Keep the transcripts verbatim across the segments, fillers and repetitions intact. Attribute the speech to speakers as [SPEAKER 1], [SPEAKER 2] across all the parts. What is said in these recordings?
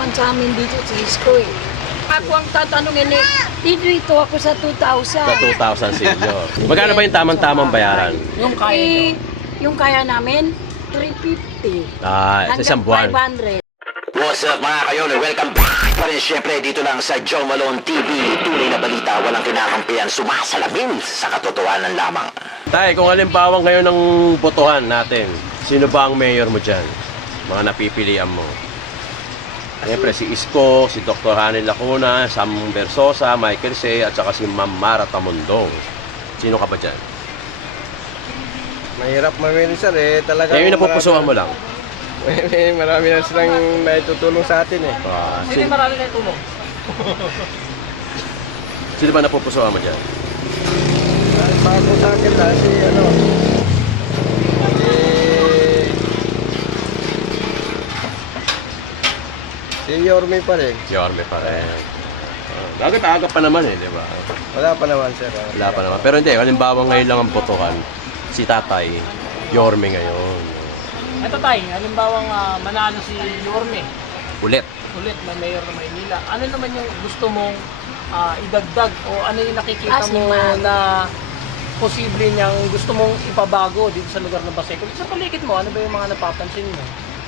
[SPEAKER 1] naman sa amin dito sa Isko eh. Ako ang tatanungin eh, dito ako sa two thousand.
[SPEAKER 2] Sa two thousand senior. Magkano ba yung tamang-tamang bayaran?
[SPEAKER 1] Yung kaya eh, yung kaya namin, three fifty.
[SPEAKER 2] Ah, sa isang buwan.
[SPEAKER 1] five hundred.
[SPEAKER 3] What's up mga kayon? Welcome back pa rin syempre dito lang sa Joe Malone T V. Tunay na balita, walang kinakampihan, sumasalamin sa katotohanan lamang.
[SPEAKER 2] Tay, kung halimbawa ngayon ang botohan natin, sino ba ang mayor mo dyan? Mga napipilian mo. Siyempre si Isko, si Doctor Hanel Lacuna, Sam Versosa, Michael Say, at saka si Ma'am Mara Tamundong. Sino ka ba dyan?
[SPEAKER 4] Mahirap mamili sir eh, talaga.
[SPEAKER 2] Ngayon napupusuan mo lang.
[SPEAKER 4] May marami na silang naitutulong sa atin eh.
[SPEAKER 2] Ah,
[SPEAKER 5] Hindi
[SPEAKER 2] sin-
[SPEAKER 5] marami na tulong.
[SPEAKER 2] sino ba napupusuan mo dyan?
[SPEAKER 4] Bago sa akin na si ano, si, si Yorme pa rin.
[SPEAKER 2] Si Orme pa rin. Ah, agad-agad pa naman eh, di ba?
[SPEAKER 4] Wala pa naman sir. ah.
[SPEAKER 2] Wala pa naman. Pero hindi, halimbawa ngayon lang ang botohan, si Tatay, Yorme ngayon.
[SPEAKER 5] Ito tayo, halimbawang uh, manalo si Yorme
[SPEAKER 2] Ulit.
[SPEAKER 5] ulit na mayor ng Maynila. Ano naman yung gusto mong ah, idagdag o ano yung nakikita
[SPEAKER 1] Ah, si
[SPEAKER 5] mo
[SPEAKER 1] Ma'am.
[SPEAKER 5] na posible niyang gusto mong ipabago dito sa lugar ng Baseco? Sa paligid mo, ano ba yung mga napapansin mo?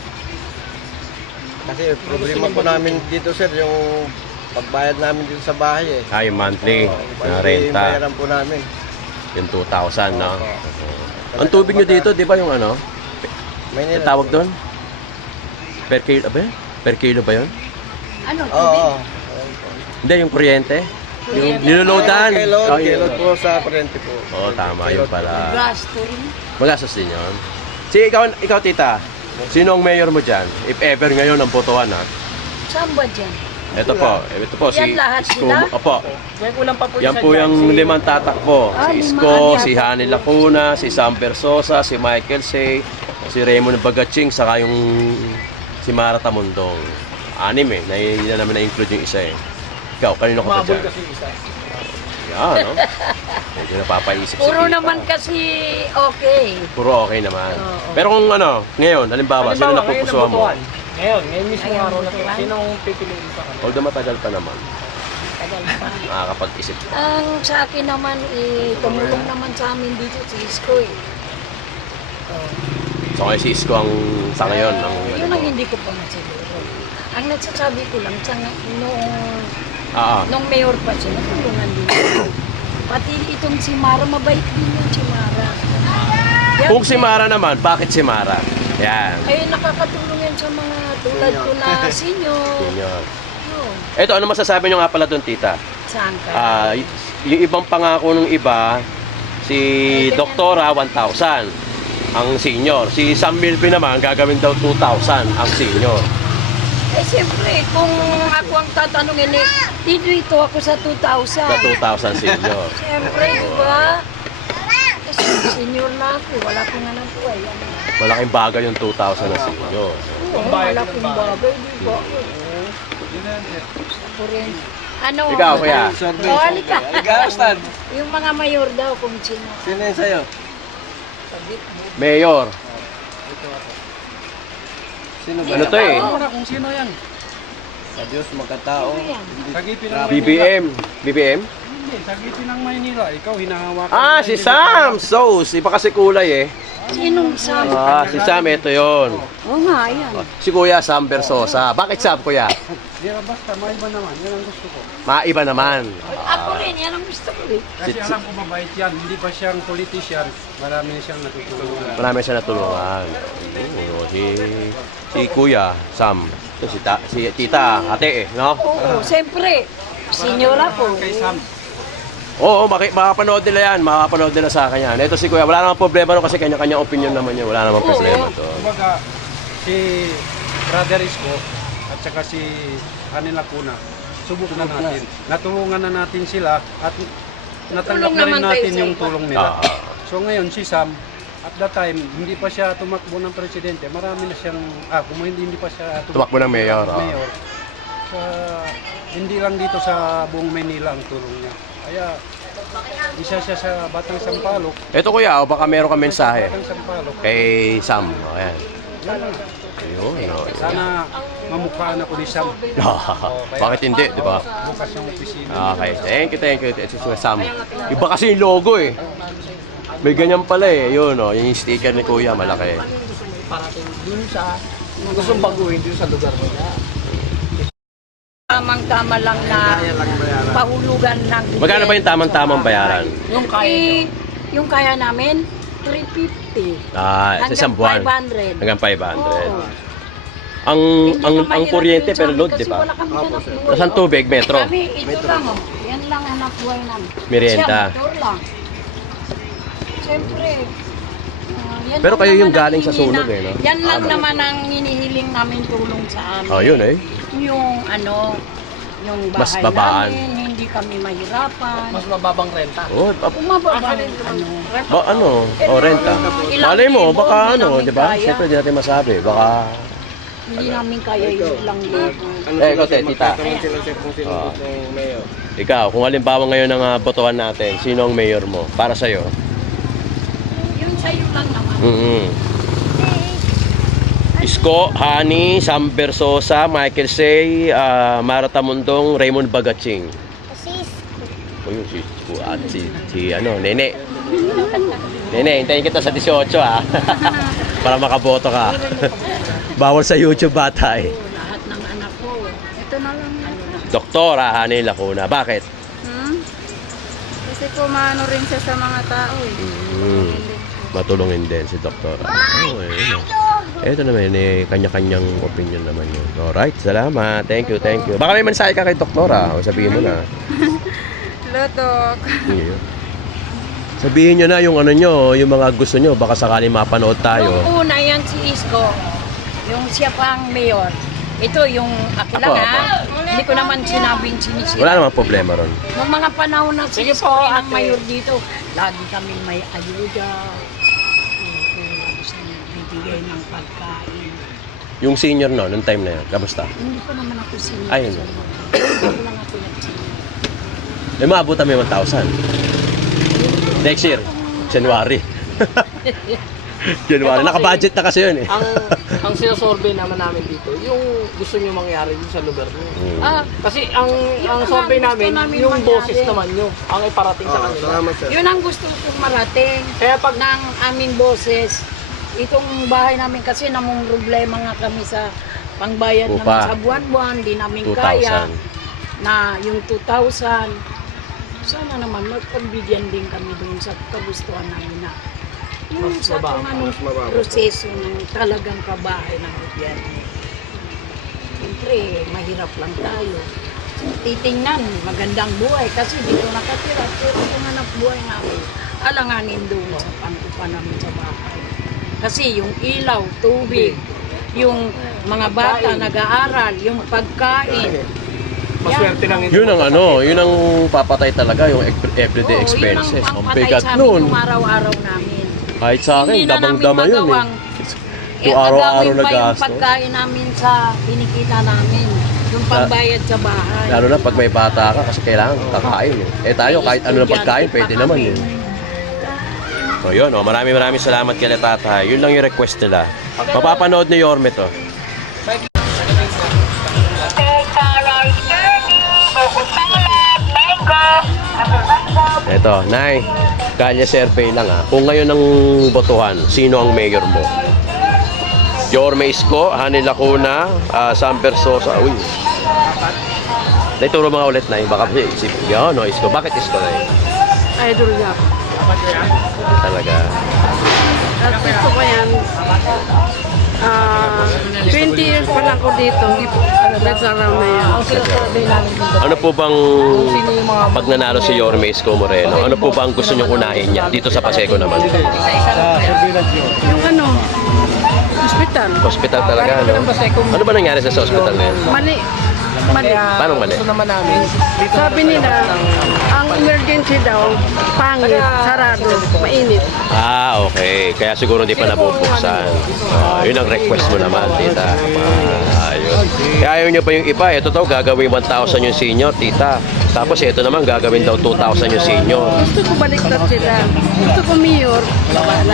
[SPEAKER 4] Kasi problema po namin dito sir, yung pagbayad namin dito sa bahay eh.
[SPEAKER 2] Ah, yung monthly
[SPEAKER 4] Oo,
[SPEAKER 2] na
[SPEAKER 4] monthly
[SPEAKER 2] renta.
[SPEAKER 4] bayaran po namin.
[SPEAKER 2] Yung two thousand, no?
[SPEAKER 4] Oo.
[SPEAKER 2] Ang tubig nyo dito, di ba yung ano?
[SPEAKER 4] Maynila.
[SPEAKER 2] Ang tawag doon? Per kilo ba yun? Per kilo ba yun?
[SPEAKER 1] Ano,
[SPEAKER 4] Oo.
[SPEAKER 1] tubig?
[SPEAKER 4] oo.
[SPEAKER 2] Hindi, yung kuryente. Yung
[SPEAKER 1] Kuryente.
[SPEAKER 2] niloloadan.
[SPEAKER 4] Kilod,
[SPEAKER 2] Oh, yun.
[SPEAKER 4] kilod po sa kurente po.
[SPEAKER 2] Oo, tama yun pala.
[SPEAKER 1] Gas to rin.
[SPEAKER 2] Magastos din yun. Si ikaw, ikaw tita, sino ang mayor mo dyan? If ever ngayon ang botohan, ha?
[SPEAKER 1] Saan ba dyan?
[SPEAKER 2] Ito po, ito po, si
[SPEAKER 1] Yan lahat
[SPEAKER 2] Isko,
[SPEAKER 1] sila?
[SPEAKER 2] opo.
[SPEAKER 5] May kulang pa po
[SPEAKER 2] Yan
[SPEAKER 5] isa
[SPEAKER 2] po
[SPEAKER 5] dyan,
[SPEAKER 2] yung
[SPEAKER 5] si-
[SPEAKER 2] limang tatakbo.
[SPEAKER 1] Ah,
[SPEAKER 2] Si
[SPEAKER 1] lima.
[SPEAKER 2] Isko,
[SPEAKER 1] Ah,
[SPEAKER 2] si Hanel Lacuna, si Sam Versosa, si Michael Say, si Raymond Bagaching, saka yung si Mara Tamundong. Anim eh, na, hindi na namin na-include yung isa eh. Ikaw, kanino ka ba
[SPEAKER 5] Umabol
[SPEAKER 2] dyan?
[SPEAKER 5] kasi isa.
[SPEAKER 2] Yan, no? Medyo napapaisip si
[SPEAKER 1] Puro
[SPEAKER 2] tita.
[SPEAKER 1] naman kasi okay.
[SPEAKER 2] Puro okay naman.
[SPEAKER 1] Oo.
[SPEAKER 2] Pero kung ano, ngayon, halimbawa, sino
[SPEAKER 5] Halimbawa,
[SPEAKER 2] napupusuhan mo?
[SPEAKER 5] botohan. Ngayon, ngayon mismo
[SPEAKER 1] Ngayon,
[SPEAKER 5] araw na to.
[SPEAKER 1] botohan.
[SPEAKER 5] Sinong pipiliin sa kanila?
[SPEAKER 2] Although matagal pa naman,
[SPEAKER 1] Tagal pa.
[SPEAKER 2] makakapag-isip ka.
[SPEAKER 1] Ang sa akin naman, eh, tumulong naman sa amin dito sa Isko eh. Oh.
[SPEAKER 2] So ngayon si Isko ang sa ngayon. Ang,
[SPEAKER 1] Eh, yun ang hindi ko pa masiguro. Ang nagsasabi ko lang, sa, nung,
[SPEAKER 2] Ah, ah.
[SPEAKER 1] nung mayor pa siya, natulungan din siya. Pati itong si Mara, mabait din yun si Mara. Yan,
[SPEAKER 2] Kung si Mara naman, bakit si Mara? Yan.
[SPEAKER 1] ay nakakatulong yan sa mga tulad ko na senior.
[SPEAKER 2] Yun.
[SPEAKER 1] Oh,
[SPEAKER 2] Ito, ano masasabi nyo nga pala doon, tita?
[SPEAKER 1] saan ka?
[SPEAKER 2] Ah, y- yung ibang pangako ng iba, si Doktora, one thousand ang senior. Si Sam Milby naman, gagawin daw two thousand ang senior.
[SPEAKER 1] Eh siyempre, kung ako ang tatanungin eh, dito ako sa two thousand.
[SPEAKER 2] Sa two thousand senior.
[SPEAKER 1] Siyempre, di ba? Kasi senior na ako, wala ko nga ng buhay. Ano?
[SPEAKER 2] Malaking bagay yung two thousand na senior.
[SPEAKER 1] Oo, malaking bagay, di ba? Ako rin. Ano?
[SPEAKER 2] Ikaw, kuya.
[SPEAKER 4] Survey.
[SPEAKER 1] Oh, halika.
[SPEAKER 4] Gastan.
[SPEAKER 1] Yung mga mayor daw kung sino.
[SPEAKER 4] Sino yun sa'yo?
[SPEAKER 2] Mayor.
[SPEAKER 4] Sino ba?
[SPEAKER 2] Ano to eh?
[SPEAKER 5] Ano na kung sino yan?
[SPEAKER 4] Sa Diyos magkatao.
[SPEAKER 1] Ano yan?
[SPEAKER 5] Sagipin ng
[SPEAKER 2] B B M. B B M?
[SPEAKER 5] Hindi, sagipin ng Maynila. Ikaw, hinahawakan.
[SPEAKER 2] Ah, si Sam! So, iba kasi kulay eh.
[SPEAKER 1] Sinong Sam?
[SPEAKER 2] Ah, si Sam, ito yon.
[SPEAKER 1] Oo nga, yan.
[SPEAKER 2] Si Kuya Sam Versosa. Bakit Sam, Kuya?
[SPEAKER 5] Di ba, basta, maiba naman. Yan ang gusto ko.
[SPEAKER 2] Maiba naman.
[SPEAKER 1] Ako rin, yan ang gusto ko eh.
[SPEAKER 5] Kasi
[SPEAKER 2] Si-
[SPEAKER 5] alam ko mabait yan. Hindi pa siyang politician. Marami siyang natutulungan.
[SPEAKER 2] Marami siya natulungan. Oo, si, si Kuya Sam. Ito, si, ta, si Tita, ate eh, no?
[SPEAKER 1] Oo, siyempre. Senior ako.
[SPEAKER 5] Kay Sam.
[SPEAKER 2] Oo, maki, makapanood nila yan. Makapanood nila sa akin yan. Ito si Kuya, wala namang problema no kasi kanya-kanya opinion naman yun. Wala namang problema to.
[SPEAKER 5] Kumbaga, si Brother Isko at saka si Hanel Lacuna, subok na natin. Natulungan na natin sila at natanggap
[SPEAKER 1] Tulong
[SPEAKER 5] na rin
[SPEAKER 1] naman kayo
[SPEAKER 5] natin
[SPEAKER 1] sa
[SPEAKER 5] yung
[SPEAKER 1] iba.
[SPEAKER 5] tulong nila.
[SPEAKER 2] Ah.
[SPEAKER 5] So ngayon, si Sam, at that time, hindi pa siya tumakbo ng presidente. Marami na siyang, ah, kung hindi, hindi pa siya
[SPEAKER 2] Tumakbo ng mayor, ah.
[SPEAKER 5] mayor. Sa, hindi lang dito sa buong Maynila ang tulong niya. Kaya, isa siya sa Batang Sampaloc.
[SPEAKER 2] Ito Kuya, o baka meron ka mensahe
[SPEAKER 5] Batang Sampaloc.
[SPEAKER 2] kay Sam. O, ayan.
[SPEAKER 5] Yan lang.
[SPEAKER 2] Ayun, no.
[SPEAKER 5] Sana mamukhaan ako ni Sam.
[SPEAKER 2] Bakit hindi, di ba?
[SPEAKER 5] Bukas yung opisina.
[SPEAKER 2] Okay, thank you, thank you. Ito si Sam. Iba kasi yung logo eh. May ganyan pala eh. Yun oh, yung sticker ni Kuya, malaki.
[SPEAKER 4] Parating dun sa gustong baguhin dun sa lugar nila.
[SPEAKER 1] Tamang-tama lang na pahulugan ng
[SPEAKER 2] Magkano ba yung tamang-tamang bayaran?
[SPEAKER 1] Yung kaya yung kaya namin, three fifty.
[SPEAKER 2] Ah, sa isang buwan.
[SPEAKER 1] five hundred.
[SPEAKER 2] Hanggang five hundred.
[SPEAKER 1] Oo.
[SPEAKER 2] Ang
[SPEAKER 1] Hindi
[SPEAKER 2] ang
[SPEAKER 1] na
[SPEAKER 2] ang
[SPEAKER 1] mahirap
[SPEAKER 2] kuryente
[SPEAKER 1] yun sa
[SPEAKER 2] pero
[SPEAKER 1] amin
[SPEAKER 2] load,
[SPEAKER 1] kasi
[SPEAKER 2] di ba?
[SPEAKER 1] wala kami hanap buhay.
[SPEAKER 2] Tapos ang tubig, metro.
[SPEAKER 1] Kami, ito lang oh. Yan lang hanap buhay namin.
[SPEAKER 2] Merienda.
[SPEAKER 1] Siya, motor lang. Siyempre. ah, yan
[SPEAKER 2] Pero
[SPEAKER 1] lang
[SPEAKER 2] kayo yung
[SPEAKER 1] naman ang
[SPEAKER 2] galing sa
[SPEAKER 1] hinihina-
[SPEAKER 2] sunog eh, no?
[SPEAKER 1] Yan lang
[SPEAKER 2] Tama.
[SPEAKER 1] naman ang hinihiling namin tulong sa amin.
[SPEAKER 2] Oh, yun eh.
[SPEAKER 1] Yung ano, yung bahay
[SPEAKER 2] Mas babaan.
[SPEAKER 1] namin, hindi kami mahirapan.
[SPEAKER 4] Mas mababang renta.
[SPEAKER 2] Oh, pap-
[SPEAKER 1] Umababa ano.
[SPEAKER 2] ba, ano? Oh, renta.
[SPEAKER 1] Ilang
[SPEAKER 2] Malay mo,
[SPEAKER 1] libo,
[SPEAKER 2] baka
[SPEAKER 1] hindi
[SPEAKER 2] ano,
[SPEAKER 1] namin
[SPEAKER 2] di ba?
[SPEAKER 1] kaya.
[SPEAKER 2] Siyempre, di natin masabi. Baka,
[SPEAKER 1] Hindi namin kaya yung ilang libo.
[SPEAKER 4] Ano
[SPEAKER 2] Eh,
[SPEAKER 4] sila,
[SPEAKER 2] kasi,
[SPEAKER 4] sir,
[SPEAKER 2] tita.
[SPEAKER 4] magtatanong sila sir kung sino
[SPEAKER 2] Ah.
[SPEAKER 4] gusto ng mayor.
[SPEAKER 2] ikaw, kung halimbawa ngayon ang uh, botohan natin, sino ang mayor mo? Para sa'yo?
[SPEAKER 1] Yun sa'yo lang naman.
[SPEAKER 2] Mm-hmm. Isko, Hani, Sam Bersosa, Michael Say, uh, Marata Mundong, Raymond Bagaching. O yun, si, si, at si, si ano, Nene. Nene, hintayin kita sa eighteen ah. Para makaboto ka. Bawal sa YouTube bata eh.
[SPEAKER 1] Lahat ng anak ko. Ito na lang. Ano na.
[SPEAKER 2] Doktora Hani Lacuna. Bakit?
[SPEAKER 6] Hmm? Kasi kumano rin siya sa mga tao eh.
[SPEAKER 2] Mm, matulungin din si Doktora. Oh, ayun. Ito naman, eh, kanya-kanyang opinion naman yun. Alright, salamat. Thank you, thank you. Baka may mensahe ka kay Doktora. O sabihin mo na.
[SPEAKER 6] Lotok.
[SPEAKER 2] Yun. Sabihin nyo na yung ano nyo, yung mga gusto nyo. Baka sakaling mapanood tayo.
[SPEAKER 1] Nung una yan si Isko, yung siya pang mayor. Ito yung ako lang
[SPEAKER 2] Apo,
[SPEAKER 1] ha. Hindi ko naman sinabing sinisira.
[SPEAKER 2] Wala namang problema ron.
[SPEAKER 1] Nung mga panahon na si Isko ang mayor dito, lagi kami may ayuda. Bibigay ng pagkain.
[SPEAKER 2] Yung senior no, nung time na yun, kamusta?
[SPEAKER 1] Hindi pa naman ako sinunod.
[SPEAKER 2] Ayun.
[SPEAKER 1] Ako lang ako nagsinunod.
[SPEAKER 2] Eh, maabot kami one thousand. Next year, January. January. Naka-budget na kasi yun eh.
[SPEAKER 4] Ang ang sinasurvey naman namin dito, yung gusto nyo mangyari dito sa lugar nyo.
[SPEAKER 2] Mm.
[SPEAKER 1] Ah,
[SPEAKER 4] Kasi ang ang
[SPEAKER 1] Yun
[SPEAKER 4] survey
[SPEAKER 1] ang gusto
[SPEAKER 4] namin,
[SPEAKER 1] namin
[SPEAKER 4] yung
[SPEAKER 1] mangyari.
[SPEAKER 4] boses naman nyo, ang iparating sa kanila.
[SPEAKER 1] yun ang gusto kong marating.
[SPEAKER 4] Kaya pag
[SPEAKER 1] Ng aming boses, itong bahay namin kasi namong problema nga kami sa pangbayad
[SPEAKER 2] Upa.
[SPEAKER 1] naman sa buwan-buwan, di namin
[SPEAKER 2] two
[SPEAKER 1] kaya
[SPEAKER 2] thousand.
[SPEAKER 1] na yung two thousand. Sana naman magpagbigyan din kami dun sa kagustuhan namin na yung
[SPEAKER 4] Mas
[SPEAKER 1] sa
[SPEAKER 4] mababa,
[SPEAKER 1] kung anong
[SPEAKER 4] mas mababa.
[SPEAKER 1] proseso ng talagang kabahay ng gobyerno. Siyempre, mahirap lang tayo. Titingnan, magandang buhay kasi dito nakatira. Pero kung hanap buhay namin, alanganin doon sa pang-upa namin sa bahay. Kasi yung ilaw, tubig, yung mga bata nag-aaral, yung pagkain.
[SPEAKER 4] maswerte lang
[SPEAKER 2] Yun ang ano, yun ang papatay talaga, yung ev- everyday
[SPEAKER 1] Oo,
[SPEAKER 2] expenses.
[SPEAKER 1] Yun ang
[SPEAKER 2] Ang
[SPEAKER 1] pangpatay
[SPEAKER 2] bigat
[SPEAKER 1] sa amin
[SPEAKER 2] nun.
[SPEAKER 1] yung araw-araw namin.
[SPEAKER 2] Kahit sa akin,
[SPEAKER 1] Hindi na
[SPEAKER 2] damang-dama
[SPEAKER 1] namin
[SPEAKER 2] yun eh.
[SPEAKER 1] magawang
[SPEAKER 2] Yung
[SPEAKER 1] eh,
[SPEAKER 2] araw-araw
[SPEAKER 1] agawin
[SPEAKER 2] na
[SPEAKER 1] pa yung
[SPEAKER 2] gasto.
[SPEAKER 1] pagkain namin sa kinikita namin. Yung pambayad sa bahay.
[SPEAKER 2] Lalo na pag may bata ka kasi kailangan kakain eh. Eh tayo, kahit ano na pagkain, pwede naman yun. So yun, oh, maraming maraming salamat kay Tatay. Yun lang yung request nila. Mapapanood ni Yorme to. Eto, Nay, Kalye survey lang ha. Kung ngayon ang botohan, sino ang mayor mo? Yorme Isko, Hani Lacuna, uh, Sam Bersosa. Uy. Nay, turo mga ulit, Nay. Baka si Yan, no, Isko. Bakit Isko, Nay?
[SPEAKER 6] Idol niya ako.
[SPEAKER 2] Talaga.
[SPEAKER 6] At gusto ko yan. Ah, twenty years pa lang ko dito. Nagsaraw na yan.
[SPEAKER 2] Ano po bang pag nanalo si Yorme Isko Moreno, ano po bang gusto niyong unahin niya dito sa Paseco naman?
[SPEAKER 5] Sa surveillance yun.
[SPEAKER 6] Yung ano, hospital.
[SPEAKER 2] Hospital talaga, no? Ano ba nangyari sa sa hospital na yun?
[SPEAKER 6] Mali. Mali.
[SPEAKER 2] Paano mali?
[SPEAKER 4] naman namin.
[SPEAKER 6] Sabi nila, ang emergency daw, pangit, sarado, mainit.
[SPEAKER 2] Ah, okay. Kaya siguro hindi pa nabubuksan. Ah, yun ang request mo naman, tita. Ah, ayun. Kaya ayaw niyo pa yung iba. Ito daw, gagawin one thousand yung senior, tita. Tapos ito naman, gagawin daw two thousand yung senior.
[SPEAKER 6] Gusto ko baliktad sila. Gusto ko mayor,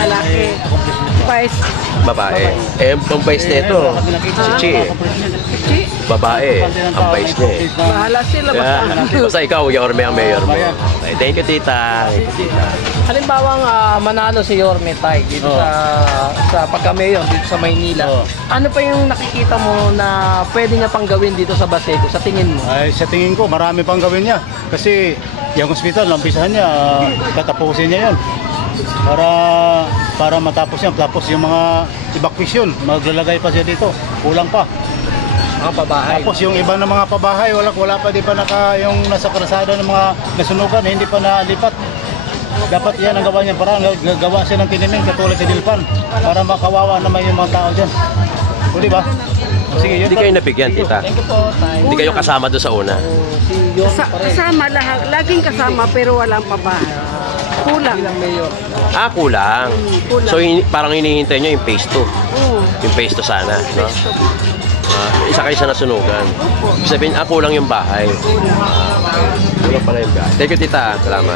[SPEAKER 6] lalaki, vice,
[SPEAKER 2] Babae. Eh, ang vice na ito, si Chi. eh.
[SPEAKER 6] Chi,
[SPEAKER 2] babae, ang vice niya eh.
[SPEAKER 1] Bahala sila
[SPEAKER 2] Yeah.
[SPEAKER 1] basta.
[SPEAKER 2] Basta ikaw, Yorme ang mayor mo. Okay, thank you, tita. Thank you, tita.
[SPEAKER 7] Halimbawa uh, manalo si Yorme Tay dito
[SPEAKER 5] Oo.
[SPEAKER 7] sa sa pagka-mayor dito sa Maynila.
[SPEAKER 5] Oo.
[SPEAKER 7] Ano pa yung nakikita mo na pwede niya pang gawin dito sa Baseco sa tingin mo?
[SPEAKER 8] Ay, sa tingin ko, marami pang gawin niya. Kasi yung hospital, lampisahan niya, ah, tatapusin niya yan. Para para matapos yan. Tapos yung mga evacuation, maglalagay pa siya dito. Kulang pa.
[SPEAKER 7] Mga pabahay.
[SPEAKER 8] Tapos yung iba ng mga pabahay, wala, wala pa, di pa naka, yung nasa krasada ng mga nasunugan, hindi pa nalipat. Dapat yan ang gawa niya. Para gagawa siya ng tinimin, katulad ni Dilpan. Para makawawa naman yung mga tao dyan. O, di ba? O, sige, yun
[SPEAKER 2] Hindi
[SPEAKER 8] pa.
[SPEAKER 2] kayo napigyan, tita.
[SPEAKER 7] Thank you po, Tay.
[SPEAKER 2] Hindi kayo kasama doon sa una.
[SPEAKER 7] Oh, si Yorme
[SPEAKER 1] Sa,
[SPEAKER 7] pa rin
[SPEAKER 1] kasama lahat, laging kasama pero walang pabahay. Kulang.
[SPEAKER 7] bilang mayor.
[SPEAKER 2] Ah, kulang.
[SPEAKER 1] kulang.
[SPEAKER 2] So, hin- parang hinihintay nyo yung phase two.
[SPEAKER 1] Oo.
[SPEAKER 2] Yung phase two sana, no? Ah, isa kayo sa nasunugan. Ibig sabihin, ah, kulang yung bahay. Ah, okay. Kulang pala yung bahay. Thank you, tita. Salamat.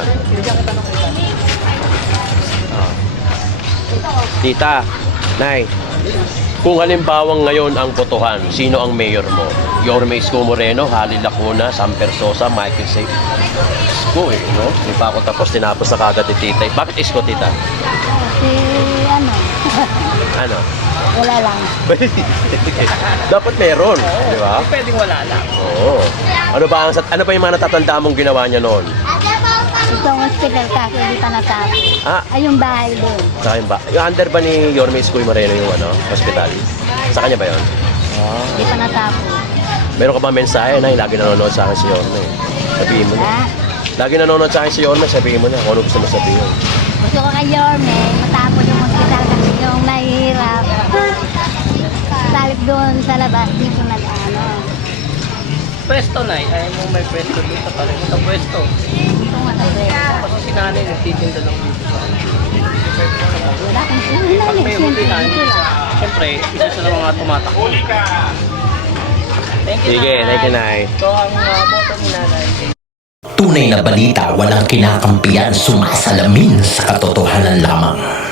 [SPEAKER 2] Ah. Tita, Nay, kung halimbawang ngayon ang botohan, sino ang mayor mo? Yorme Isko Moreno, Halil Lacuna, Sam Persosa, Michael Say. Isko eh, no? Hindi pa ako tapos, tinapos na kagad ni tita. Bakit Isko, tita?
[SPEAKER 9] Si ano,
[SPEAKER 2] Ano?
[SPEAKER 9] wala lang.
[SPEAKER 2] Dapat meron, di ba?
[SPEAKER 7] Hindi pwedeng wala lang.
[SPEAKER 2] Oo. Ano ba ang ano pa yung mga natatanda mong ginawa niya noon?
[SPEAKER 9] Itong hospital kasi hindi pa natapos.
[SPEAKER 2] Ah,
[SPEAKER 9] Ay, yung bahay doon.
[SPEAKER 2] sa akin ba? Yung under ba ni Yorme Isko Moreno yung ano, hospital? Sa kanya ba yun?
[SPEAKER 9] Hindi pa natapos.
[SPEAKER 2] Meron ka ba mensahe na lagi nanonood sa akin si Yorme? Sabihin mo na.
[SPEAKER 9] Ha?
[SPEAKER 2] Lagi nanonood sa akin si Yorme, sabihin mo na kung ano gusto mo sabihin.
[SPEAKER 9] Gusto ko kay Yorme, matapos yung hospital kasi yung mahirap. Salip doon sa labas, dito na ano.
[SPEAKER 7] Pwesto, Nay. Ayaw mo may pwesto doon sa parin. Sa pwesto.
[SPEAKER 9] Ito nga sa pwesto.
[SPEAKER 7] Kasi si nanay nagtitinda lang dito sa
[SPEAKER 9] Wala kang ulan
[SPEAKER 7] Pag
[SPEAKER 9] eh.
[SPEAKER 7] may
[SPEAKER 9] Siyempre,
[SPEAKER 7] ulan,
[SPEAKER 9] dito lang.
[SPEAKER 7] siyempre, isa sa mga tumatakbo. Thank you,
[SPEAKER 2] Sige,
[SPEAKER 7] Nay.
[SPEAKER 2] thank you, Nay.
[SPEAKER 7] Ito ang uh, boto ni Nanay.
[SPEAKER 3] Tunay na balita, walang kinakampiyan, sumasalamin sa katotohanan lamang.